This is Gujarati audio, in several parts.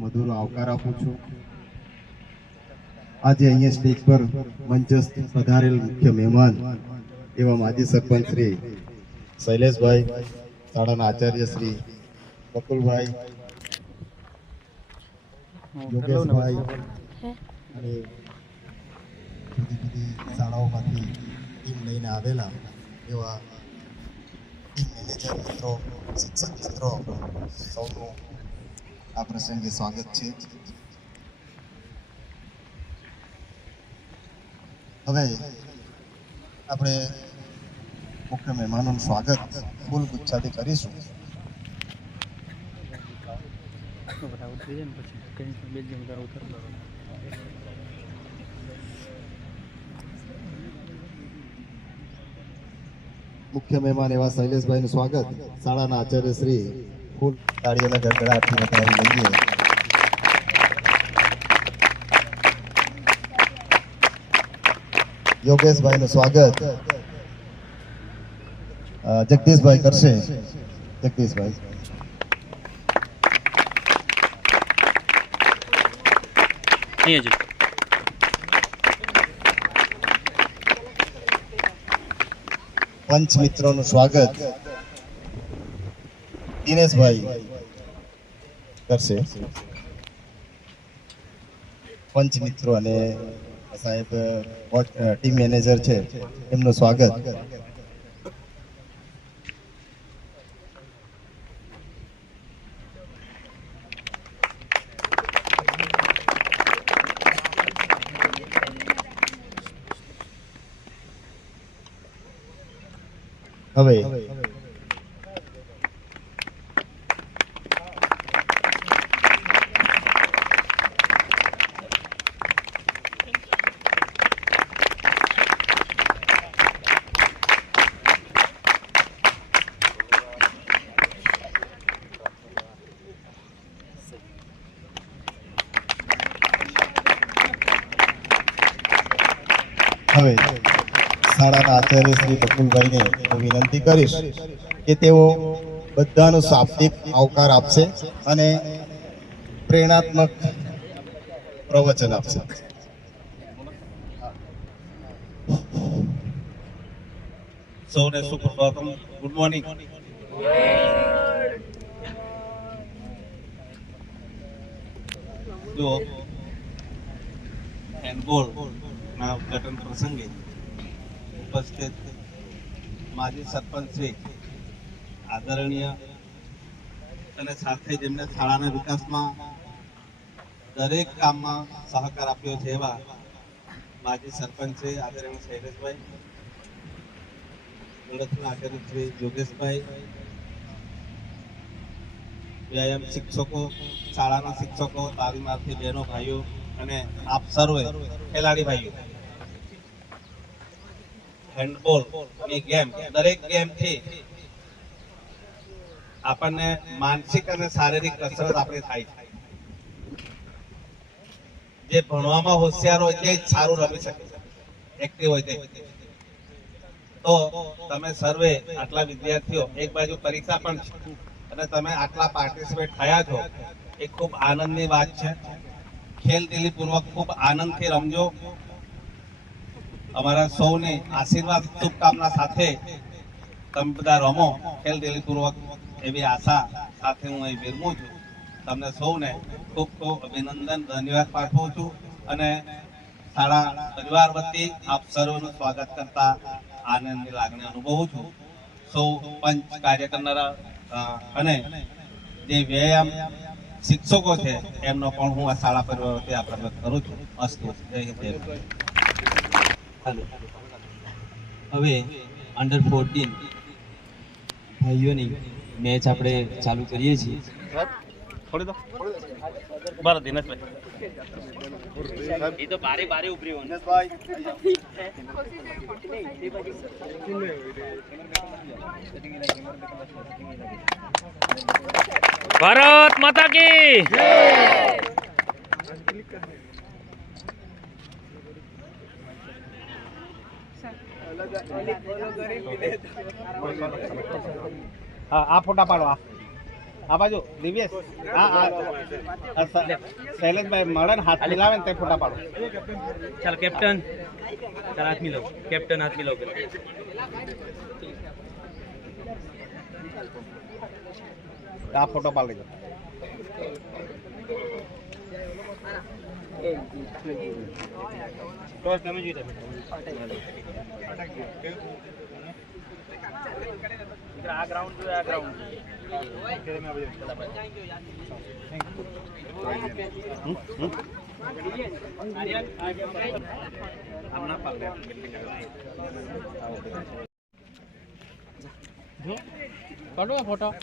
મધુરો આવકાર આપું છું. આજે અહીંયા સ્ટેજ પર મંચસ્થ પધારેલ મુખ્ય મહેમાન એવા માજી સરપંચ શ્રી શૈલેષભાઈ, શાળાના આચાર્ય શ્રી બકુલભાઈ, યોગેશભાઈ અને જુદી જુદી શાળાઓમાંથી ટીમ લઈને આવેલા એવા ટીમ મેનેજર મિત્રો, શિક્ષક મિત્રો, સૌનું આ પ્રસંગે સ્વાગત છે. હવે આપણે મુખ્ય મહેમાનોનું સ્વાગત ફૂલ ગુચ્છાથી કરીશું. મુખ્ય મહેમાન એવા શૈલેષભાઈનું સ્વાગત. શાળાના આચાર્ય શ્રી ફૂલ તાળીઓના ગડગડાટથી વધાવી લઈએ યોગેશભાઈનું સ્વાગત અ, જગદીશભાઈ કરશે જગદીશભાઈ અહીં જ પંચ મિત્રોનું સ્વાગત દિનેશભાઈ કરશે. પંચ મિત્રો અને સાહેબ ટીમ મેનેજર છે. એમનું સ્વાગત. હવે હવે શાળાના આચાર્ય શ્રી બકુલભાઈને હું વિનંતી કરીશ કે તેઓ બધાનો શાબ્દિક આવકાર આપશે અને પ્રેરણાત્મક પ્રવચન આપશે. સૌને સુપ્રભાતમ. ગુડ મોર્નિંગ જો હેન્ડબોલ ના ઉદઘાટન પ્રસંગે ઉપસ્થિત માજી સરપંચ શ્રી, આદરણીય અને સાથે જેમને શાળાના વિકાસમાં દરેક કામમાં સહકાર આપ્યો છે એવા માજી સરપંચ શ્રી, આદરણીય શૈલેષભાઈ વડોદરા આચાર્ય શ્રી યોગેશભાઈ, વ્યાયામ શિક્ષકો, શાળાના શિક્ષકો, તાલીમાર્થી બહેનો, ભાઈઓ અને આપ સર્વે ખેલાડી ભાઈઓ. હેન્ડબોલની ગેમ દરેક ગેમથી આપણને માનસિક અને શારીરિક કસરત આપણે થાય છે. જે ભણવામાં હોશિયાર હોય તે જ સારું રમી શકે એક્ટિવ હોય તે. તો તમે સર્વે આટલા વિદ્યાર્થીઓ એક બાજુ પરીક્ષા પણ છે અને તમે આટલા પાર્ટિસિપેટ થયા છો, એ ખૂબ આનંદની વાત છે. ખેલ દિલીપૂર્વક ખૂબ આનંદથી રમજો. અમારા સૌને આશીર્વાદ, શુભકામના સાથે તમે બધા રમો, ખેલ પૂર્વક એવી આશા સાથે હું અહીં વિરમું છું. તમને સૌને ખૂબ ખૂબ અભિનંદન, ધન્યવાદ પાઠવું છું અને શાળા પરિવાર વતી આપ સર્વનું સ્વાગત કરતા આનંદની લાગણી અનુભવું છું. સૌ પંચ કાર્ય કરનારા અને જે વ્યાયામ શિક્ષકો છે, એમનો પણ હું આ શાળા પરિવાર વતી આ પ્રગટ કરું છું. અસ્તુ જય હિન્દ જય હવે અંડર ફોર્ટીન ભાઈઓની મેચ આપણે ચાલુ કરીએ છીએ. થોડી દો. બરાબર દિનેશભાઈ. એ તો બારે બારે ઉભરી ભારત માતા કી હા આ ફોટા પાડો આ. આ બાજુ દિવ્યેશ. હા શૈલેષભાઈ મળે ને હાથ મિલાવે ને તે ફોટા પાડો. ચાલ કેપ્ટન. ચાલ હાથ મિલાવ. કેપ્ટન હાથ મિલાવ પેલા. આ ફોટો પાડી લેજો ટોસ તમે જોઈ જોઈએ આ ગ્રાઉન્ડ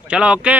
ચલો ઓકે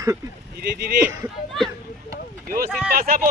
ધીરે ધીરે વ્યવસ્થિત પાસ આપો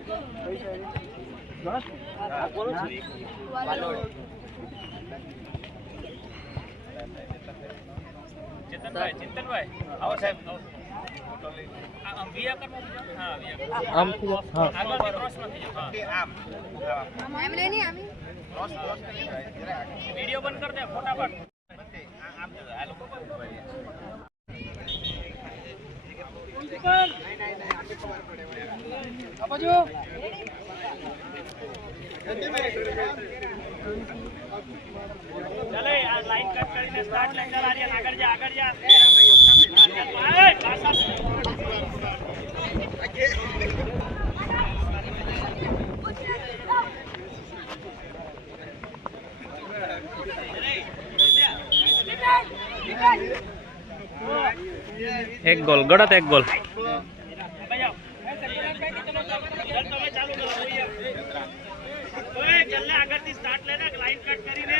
ક્રોસમાં થઈ જાઓ. હા વીડિયો બંધ કર દે ફટાફટ. ચાલે આ લાઈન કટ કરીને સ્ટાર્ટ લે ચાલ આર્યન આગળ જા આગળ જા હા, ચાલ, પાછા. એક ગોલ ગડત એક ગોલ આગળથી સ્ટાર્ટ લે ને લાઈન કટ કરીને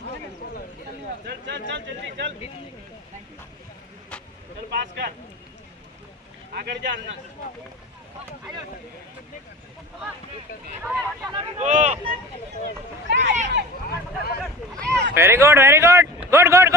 चल चल चल, जल्दी, चल चल पास कर आगे जाना very good very good good good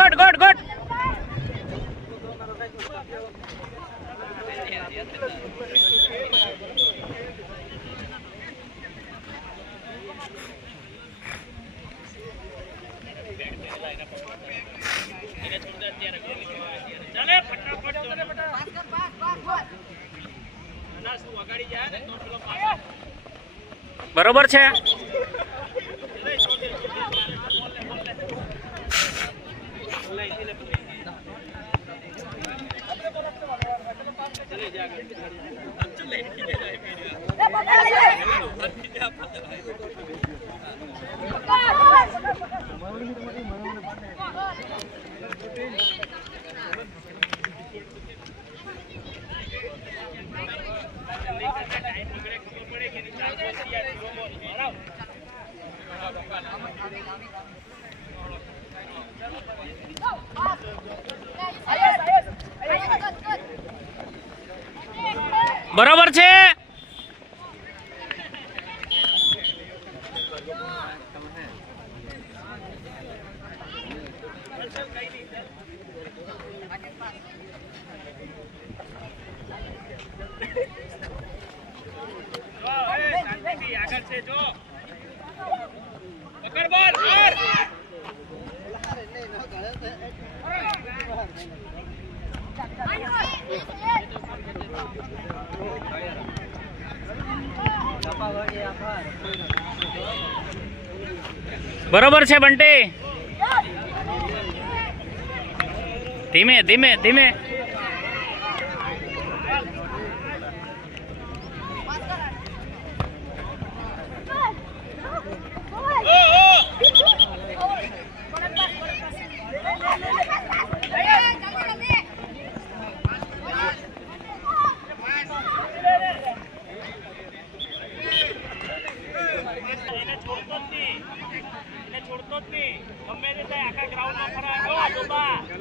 બરોબર છે Thank you. બરોબર છે? બરોબર છે બંટી? ધીમે ધીમે ધીમે એને છોડતો જ નહીં એને છોડતો જ નહીં ગમે તે થાય આખા ગ્રાઉન્ડમાં ફરાયો ડોબા એને છોડતો નહીં એમ કીધું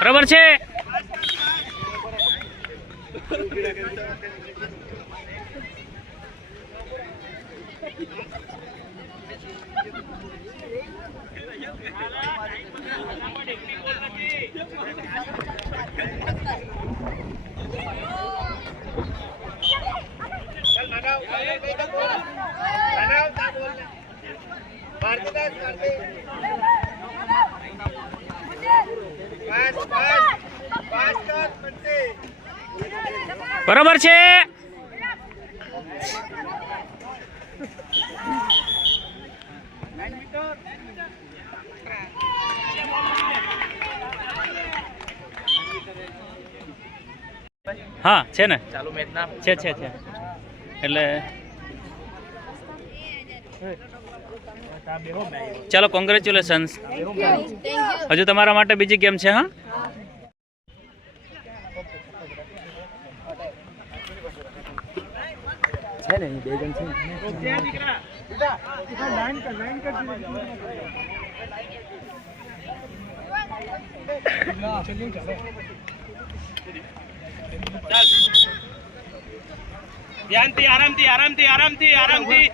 બરાબર છે? બરાબર છે? હા છે ને? ચાલુ મેચના છે છે છે. એટલે ચાલો કોંગ્રેચ્યુલેશન્સ હજુ તમારા માટે બીજી ગેમ છે હા? છે ને બે જણ છે ધ્યાનથી આરામથી આરામથી આરામથી આરામથી.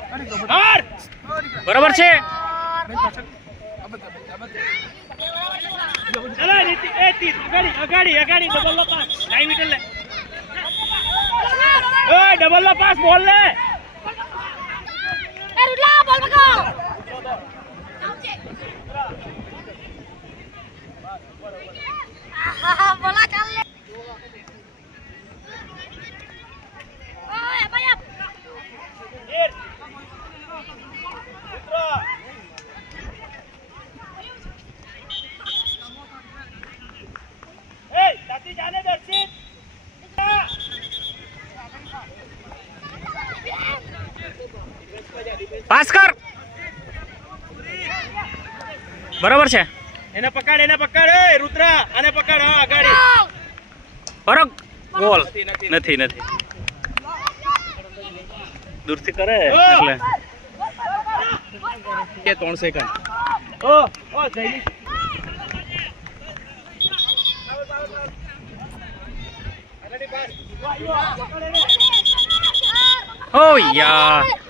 બરાબર છે? અગાડી અગાડી અગાડી ડબલ લો પાસ બોલ લે Eh, Rudla, ball pagaw! Ah, bola ચાલે. પાસ કર. બરાબર છે? એને પકડ એને પકડ. એ રુદ્રા આને પકડ. હા અગાડી ફરક ગોલ નથી નથી. દૂરથી કરે? એટલે. કે 3 સેકન્ડ ઓ ઓ Bola pagaw, bola.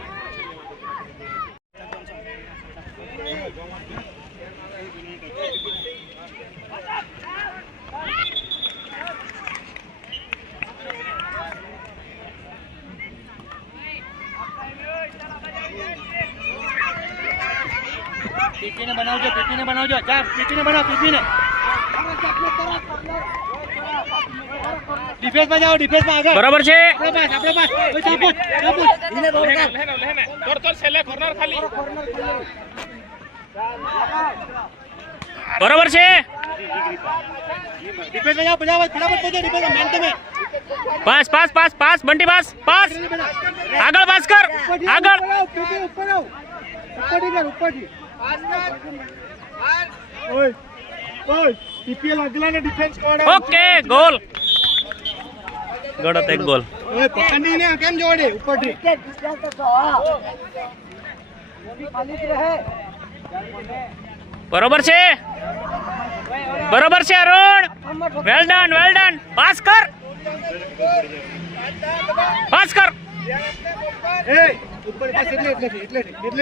પીપીને બનાવજો પીપીને બનાવજો. જા પીપીને બનાવ પીપીને. ડિફેન્સમાં જાઓ ડિફેન્સમાં આગળ. બરાબર છે. આપણે પાસ આપણે પાસ. ઓય સાપુત લે લે લે તોડ તોડ છેલ્લે કોર્નર ખાલી કોર્નર ખાલી. મેન છે pass pass pass pass Bunty pass pass. આગળ પાસ કર આગળ. Okay goal. ગડત એક ગોલ. કેમ જોડે? ઉપરથી. બરોબર છે? બરોબર છે Arun? Well done well done pass કર. પાસ કર.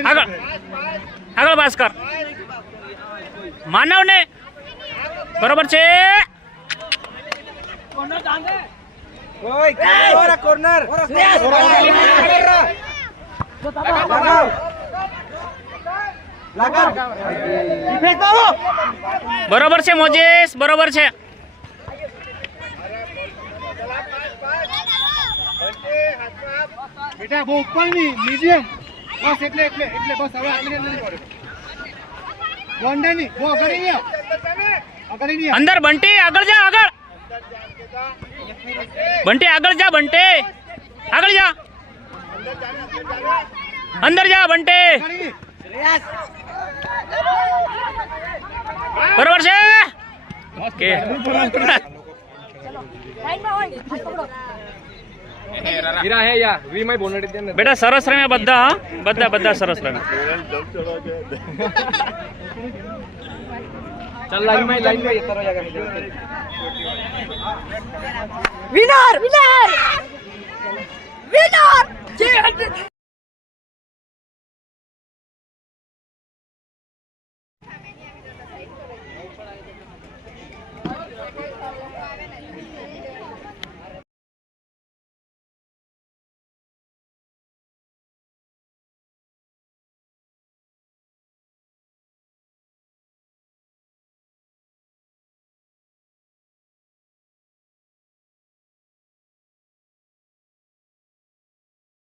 આગળ. આગળ પાસ કર. માનવ ને બરોબર છે? બરોબર છે મોજેશ બરોબર છે. બેટા બહુ ઉપરની મીડિયમ. બસ એટલે એટલે એટલે બસ હવે આગળ નથી પડે લોન્ડનની બહુ આગળ નહીં આગળ નહીં અંદર બંટી આગળ જા આગળ. બંટી આગળ જા બંટે. આગળ જા. અંદર જા બંટી. બરોબર છે? ઓકે. લાઈનમાં હોય હાથ પકડો બેટા સરસ રમ્યા બધા હા? બધા બધા સરસ રમ્યા. Winner winner. વિનર!